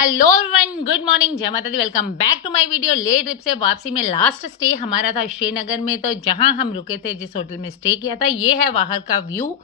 Hello everyone, good morning, जय माता दी। Welcome back to my video. ले ट्रिप से वापसी में लास्ट स्टे हमारा था श्रीनगर में। तो जहां हम रुके थे, जिस होटल में स्टे किया था, ये है बाहर का व्यू।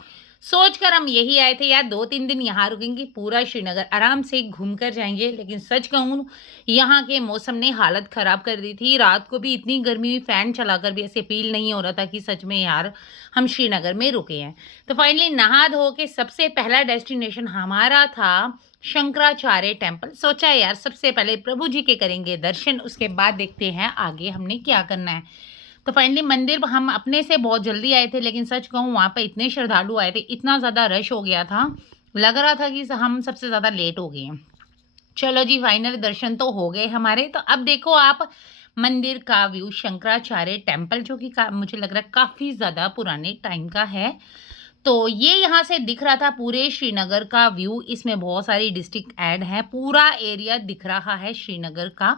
सोचकर हम यही आए थे यार, 2-3 दिन यहाँ रुकेंगे, पूरा श्रीनगर आराम से घूम कर जाएंगे। लेकिन सच कहूँ, यहाँ के मौसम ने हालत ख़राब कर दी थी। रात को भी इतनी गर्मी हुई, फ़ैन चलाकर भी ऐसे फील नहीं हो रहा था कि सच में यार हम श्रीनगर में रुके हैं। तो फाइनली नहा धो के सबसे पहला डेस्टिनेशन हमारा था शंकराचार्य टेम्पल। सोचा यार सबसे पहले प्रभु जी के करेंगे दर्शन, उसके बाद देखते हैं आगे हमने क्या करना है। तो फाइनली मंदिर हम अपने से बहुत जल्दी आए थे, लेकिन सच कहूँ वहाँ पे इतने श्रद्धालु आए थे, इतना ज़्यादा रश हो गया था, लग रहा था कि हम सबसे ज़्यादा लेट हो गए हैं। चलो जी, फाइनल दर्शन तो हो गए हमारे। तो अब देखो आप मंदिर का व्यू, शंकराचार्य टेम्पल, जो कि मुझे लग रहा है काफ़ी ज़्यादा पुराने टाइम का है। तो ये यहाँ से दिख रहा था पूरे श्रीनगर का व्यू। इसमें बहुत सारी डिस्ट्रिक्ट ऐड हैं, पूरा एरिया दिख रहा है श्रीनगर का।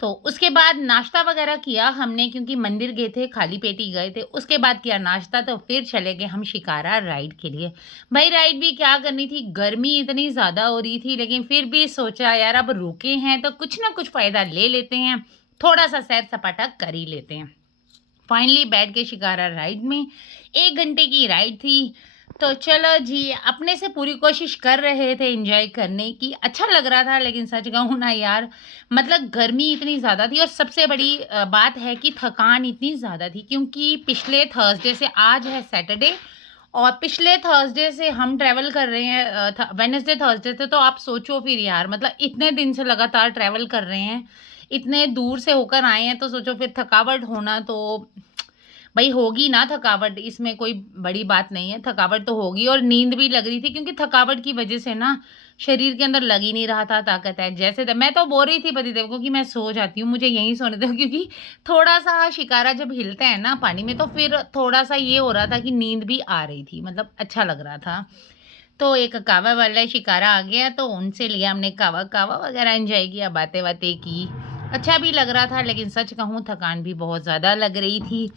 तो उसके बाद नाश्ता वगैरह किया हमने, क्योंकि मंदिर गए थे, खाली पेट ही गए थे। उसके बाद किया नाश्ता, तो फिर चले गए हम शिकारा राइड के लिए। भाई राइड भी क्या करनी थी, गर्मी इतनी ज़्यादा हो रही थी, लेकिन फिर भी सोचा यार अब रुके हैं तो कुछ ना कुछ फ़ायदा ले लेते हैं, थोड़ा सा सैर सपाटा कर ही लेते हैं। फाइनली बैठ के शिकारा राइड में, 1 घंटे की राइड थी। तो चलो जी, अपने से पूरी कोशिश कर रहे थे एंजॉय करने की, अच्छा लग रहा था। लेकिन सच कहूँ ना यार, मतलब गर्मी इतनी ज़्यादा थी, और सबसे बड़ी बात है कि थकान इतनी ज़्यादा थी, क्योंकि पिछले थर्सडे से, आज है सैटरडे, और पिछले थर्सडे से हम ट्रैवल कर रहे हैं, वेडनेसडे थर्सडे से। तो आप सोचो फिर यार, मतलब इतने दिन से लगातार ट्रैवल कर रहे हैं, इतने दूर से होकर आए हैं, तो सोचो फिर थकावट होना तो भाई होगी ना। थकावट, इसमें कोई बड़ी बात नहीं है, थकावट तो होगी। और नींद भी लग रही थी, क्योंकि थकावट की वजह से ना शरीर के अंदर लग ही नहीं रहा था ताकत है। जैसे मैं तो बोल रही थी पतिदेव को कि मैं सो जाती हूँ, मुझे यहीं सोने दो, क्योंकि थोड़ा सा शिकारा जब हिलता है ना पानी में, तो फिर थोड़ा सा ये हो रहा था कि नींद भी आ रही थी, मतलब अच्छा लग रहा था। तो एक कावा वाला शिकारा आ गया, तो उनसे लिया हमने कावा कावा वगैरह, एंजॉय किया, बातें बातें की, अच्छा भी लग रहा था। लेकिन सच कहूँ थकान भी बहुत ज़्यादा लग रही थी।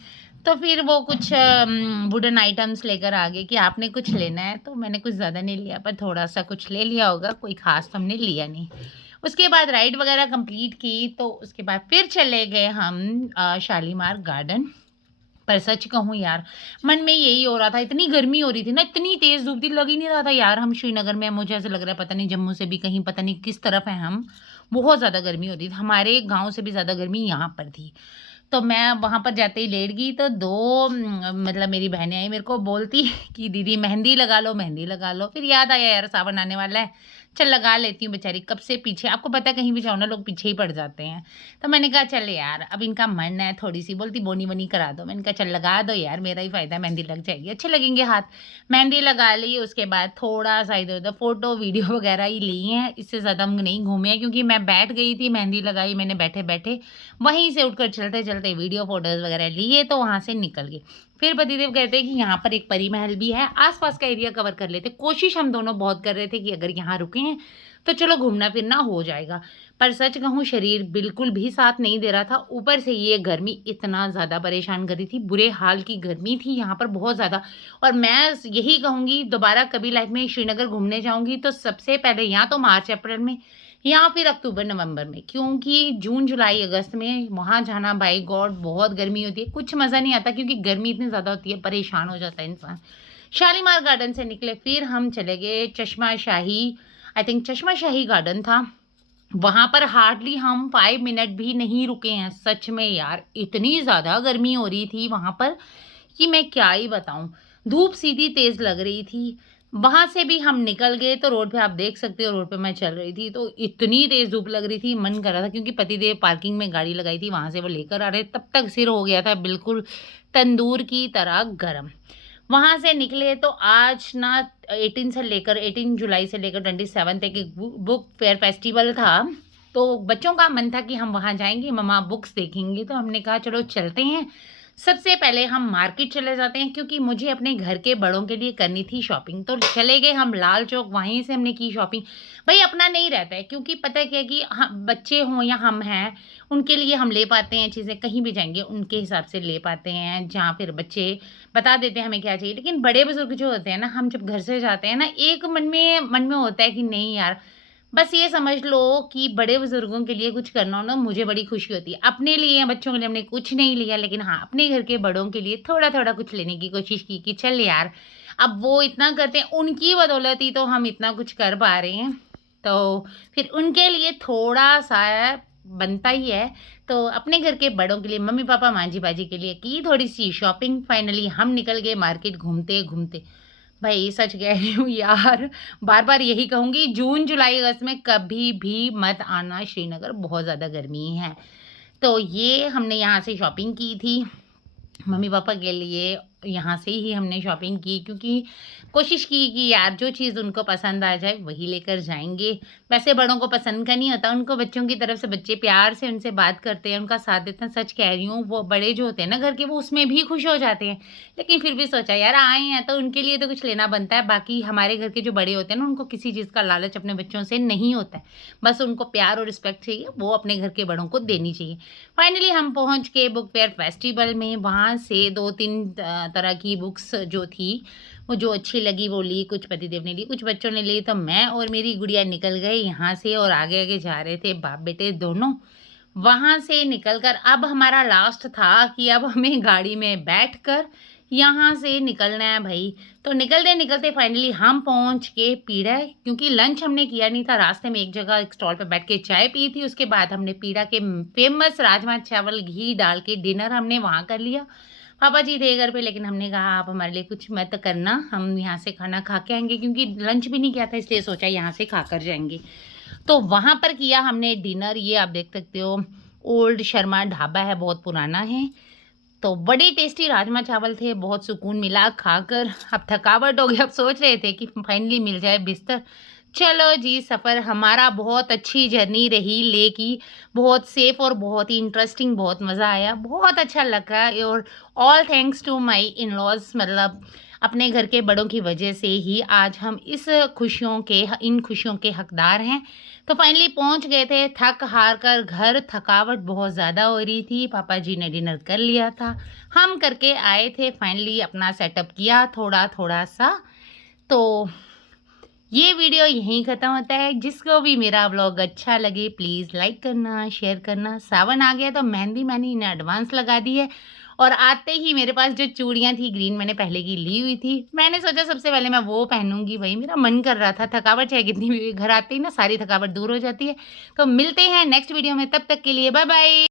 तो फिर वो कुछ वुडन आइटम्स लेकर आ गए कि आपने कुछ लेना है। तो मैंने कुछ ज़्यादा नहीं लिया, पर थोड़ा सा कुछ ले लिया होगा, कोई ख़ास तो हमने लिया नहीं। उसके बाद राइड वगैरह कंप्लीट की, तो उसके बाद फिर चले गए हम शालीमार गार्डन। पर सच कहूँ यार, मन में यही हो रहा था, इतनी गर्मी हो रही थी ना, इतनी तेज़ धूप थी, लग ही नहीं रहा था यार हम श्रीनगर में हैं। मुझे ऐसा लग रहा है पता नहीं जम्मू से भी कहीं, पता नहीं किस तरफ हैं हम। बहुत ज़्यादा गर्मी हो रही थी, हमारे गाँव से भी ज़्यादा गर्मी यहाँ पर थी। तो मैं वहाँ पर जाते ही लेट गई, तो 2 मतलब मेरी बहनें आई मेरे को बोलती कि दीदी मेहंदी लगा लो, मेहंदी लगा लो। फिर याद आया यार सावन आने वाला है, चल लगा लेती हूँ। बेचारी कब से पीछे, आपको पता है कहीं भी जाओ ना लोग पीछे ही पड़ जाते हैं। तो मैंने कहा चल यार, अब इनका मन है थोड़ी-सी, बोलती बोनी-वोनी करा दो। मैंने कहा चल लगा दो यार, मेरा ही फ़ायदा है, मेहंदी लग जाएगी, अच्छे लगेंगे हाथ। मेहंदी लगा ली, उसके बाद थोड़ा-सा इधर-उधर फ़ोटो वीडियो वगैरह ही ली हैं, इससे ज़्यादा हम नहीं घूमे हैं, क्योंकि मैं बैठ गई थी, मेहंदी लगाई मैंने बैठे-बैठे। वहीं से उठकर चलते-चलते वीडियो फ़ोटोज़ वगैरह लिए, तो वहाँ से निकल गए। फिर पतिदेव कहते हैं कि यहाँ पर एक परी महल भी है, आस-पास का एरिया कवर कर लेते। कोशिश हम दोनों बहुत कर रहे थे कि अगर यहाँ रुके हैं, तो चलो घूमना-फिरना हो जाएगा। पर सच कहूँ शरीर बिल्कुल भी साथ नहीं दे रहा था। ऊपर से ये गर्मी इतना ज़्यादा परेशान कर रही थी, बुरे हाल की गर्मी थी यहाँ पर, बहुत ज़्यादा। और मैं यही कहूँगी, दोबारा कभी लाइफ़ में श्रीनगर घूमने जाऊँगी तो सबसे पहले या तो मार्च अप्रैल में, या फिर अक्टूबर नवंबर में, क्योंकि जून जुलाई अगस्त में वहाँ जाना बाय गॉड बहुत गर्मी होती है, कुछ मज़ा नहीं आता, क्योंकि गर्मी इतनी ज़्यादा होती है, परेशान हो जाता है इंसान। शालीमार गार्डन से निकले, फिर हम चले गए चश्मा शाही, आई थिंक चश्मा शाही गार्डन था। वहाँ पर हार्डली हम 5 मिनट भी नहीं रुके हैं। सच में यार, इतनी ज़्यादा गर्मी हो रही थी वहाँ पर कि मैं क्या ही बताऊँ। धूप सीधी तेज़ लग रही थी। वहाँ से भी हम निकल गए, तो रोड पे आप देख सकते हो, रोड पे मैं चल रही थी तो इतनी तेज़ धूप लग रही थी, मन कर रहा था, क्योंकि पतिदेव पार्किंग में गाड़ी लगाई थी, वहाँ से वो लेकर आ रहे, तब तक सिर हो गया था बिल्कुल तंदूर की तरह गरम। वहाँ से निकले तो आज ना 18 जुलाई से लेकर 27 तक एक बुक फेयर फेस्टिवल था। तो बच्चों का मन था कि हम वहाँ जाएँगे, मम्मा बुक्स देखेंगे, तो हमने कहा चलो चलते हैं। सबसे पहले हम मार्केट चले जाते हैं, क्योंकि मुझे अपने घर के बड़ों के लिए करनी थी शॉपिंग। तो चले गए हम लाल चौक, वहीं से हमने की शॉपिंग। भई अपना नहीं रहता है, क्योंकि पता है क्या है कि बच्चे हों या हम हैं, उनके लिए हम ले पाते हैं चीज़ें, कहीं भी जाएँगे उनके हिसाब से ले पाते हैं, जहाँ फिर बच्चे बता देते हैं हमें क्या चाहिए। लेकिन बड़े बुज़ुर्ग जो होते हैं ना, हम जब घर से जाते हैं ना, एक मन में होता है कि नहीं यार, बस ये समझ लो कि बड़े बुजुर्गों के लिए कुछ करना हो ना, मुझे बड़ी खुशी होती है। अपने लिए या बच्चों के लिए हमने कुछ नहीं लिया, लेकिन हाँ, अपने घर के बड़ों के लिए थोड़ा-थोड़ा कुछ लेने की कोशिश की कि चल यार, अब वो इतना करते हैं, उनकी बदौलत ही तो हम इतना कुछ कर पा रहे हैं। तो फिर उनके लिए थोड़ा-सा बनता ही है। तो अपने घर के बड़ों के लिए, मम्मी-पापा, मांझी-बाजी के लिए की थोड़ी-सी शॉपिंग। फाइनली हम निकल गए मार्केट घूमते-घूमते। भाई सच कह रही हूँ यार, बार-बार यही कहूँगी, जून, जुलाई, अगस्त में कभी भी मत आना श्रीनगर, बहुत ज़्यादा गर्मी है। तो ये हमने यहाँ से शॉपिंग की थी। मम्मी-पापा के लिए यहाँ से ही हमने शॉपिंग की, क्योंकि कोशिश की कि यार जो चीज़ उनको पसंद आ जाए वही लेकर जाएँगे। वैसे बड़ों को पसंद का नहीं होता, उनको बच्चों की तरफ से बच्चे प्यार से उनसे बात करते हैं, उनका साथ देते हैं। सच कह रही हूँ, वो बड़े जो होते हैं ना घर के, वो उसमें भी खुश हो जाते हैं। लेकिन फिर भी सोचा यार आए हैं तो उनके लिए तो कुछ लेना बनता है। बाकी हमारे घर के जो बड़े होते हैं ना, उनको किसी चीज़ का लालच अपने बच्चों से नहीं होता है। बस उनको प्यार और रिस्पेक्ट चाहिए, वो अपने घर के बड़ों को देनी चाहिए। फाइनली हम पहुँच के बुक फेयर फेस्टिवल में, वहाँ से 2-3 तरह की बुक्स जो थी, वो जो अच्छी लगी वो ली, कुछ पतिदेव ने ली, कुछ बच्चों ने ली, तो मैं और मेरी गुड़िया निकल गए यहाँ से और आगे-आगे जा रहे थे बाप-बेटे दोनों। वहाँ से निकल कर अब हमारा लास्ट था कि अब हमें गाड़ी में बैठकर यहाँ से निकलना है भई। तो निकलते-निकलते फाइनली हम पहुँच के पीड़ा, क्योंकि लंच हमने किया नहीं था, रास्ते में एक जगह एक स्टॉल पे बैठ के चाय पी थी, उसके बाद हमने पीड़ा के फेमस राजमा-चावल घी डाल के डिनर हमने वहाँ कर लिया। पापा जी थे घर पे, लेकिन हमने कहा आप हमारे लिए कुछ मत करना, हम यहाँ से खाना खा के आएँगे, क्योंकि लंच भी नहीं किया था, इसलिए सोचा यहाँ से खाकर जाएँगे। तो वहाँ पर किया हमने डिनर, ये आप देख सकते हो, ओल्ड शर्मा ढाबा है, बहुत पुराना है। तो बड़े टेस्टी राजमा-चावल थे, बहुत सुकून मिला खाकर। अब थकावट हो गई, अब सोच रहे थे कि फाइनली मिल जाए बिस्तर। चलो जी, सफ़र हमारा बहुत अच्छी जर्नी रही, लेकी बहुत सेफ़ और बहुत ही इंटरेस्टिंग, बहुत मज़ा आया, बहुत अच्छा लगा। और all thanks to my in-laws, मतलब अपने घर के बड़ों की वजह से ही आज हम इन खुशियों के हकदार हैं। तो फाइनली पहुँच गए थे, थक-हार कर घर, थकावट बहुत ज़्यादा हो रही थी, पापा जी ने डिनर कर लिया था, हम करके आए थे, फाइनली अपना सेटअप किया थोड़ा-थोड़ा सा। तो ये वीडियो यहीं ख़त्म होता है। जिसको भी मेरा व्लॉग अच्छा लगे प्लीज़ लाइक करना, शेयर करना। सावन आ गया तो मेहंदी मैंने इन एडवांस लगा दी है, और आते ही मेरे पास जो चूड़ियाँ थी ग्रीन, मैंने पहले की ली हुई थी। मैंने सोचा सबसे पहले मैं वो पहनूँगी, भई मेरा मन कर रहा था, थकावट चाहे कितनी भी, घर आते ही ना सारी थकावट दूर हो जाती है। तो मिलते हैं नेक्स्ट वीडियो में, तब तक के लिए बाय बाय।